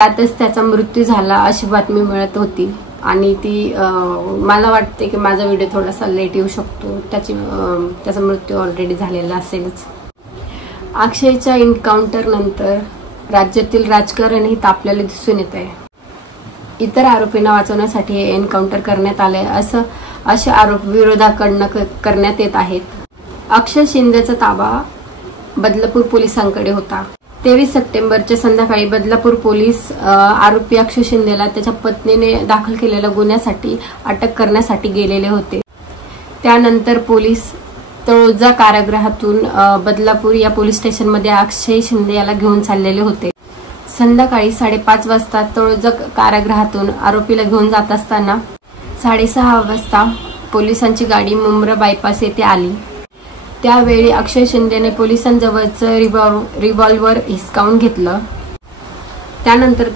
त्यातच त्याचा मृत्यू झाला अशी बातमी मिळत होती आणि ती मला वाटते की माझा व्हिडिओ थोडासा लेट येऊ शकतो, त्याचा मृत्यू ऑलरेडी झालेला असेलच। अक्षयच्या एन्काउंटर नंतर राज्यातील राजकारण ही तापलेले दिसून येत आहे। इतर आरोपींना वाचवण्यासाठी एन्काउंटर करण्यात आले असे आरोप विरोधाकडून करण्यात येत आहेत। अक्षय शिंदेचा ताबा बदलापूर पोलिसांकडे होता। 23 सप्टेंबरच्या संध्याकाळी बदलापूर पोलीस आरोपी अक्षय शिंदेला त्याच्या पत्नीने दाखल केलेल्या गुन्ह्यासाठी अटक करण्यासाठी गेलेले होते। त्यानंतर पोलीस तळोजा कारागृहातून बदलापूर या पोलीस स्टेशनमध्ये अक्षय शिंदे याला घेऊन चाललेले होते। संध्याकाळी 5:30 वाजता तळोजा कारागृहातून आरोपीला घेऊन जात असताना 6:30 वाजता पोलिसांची गाडी मुंब्रा बायपास येथे आली। त्यावेळी अक्षय शिंदेने पोलिसांजवळचं रिव्हॉल्वर हिसकावून घेतलं। त्यानंतर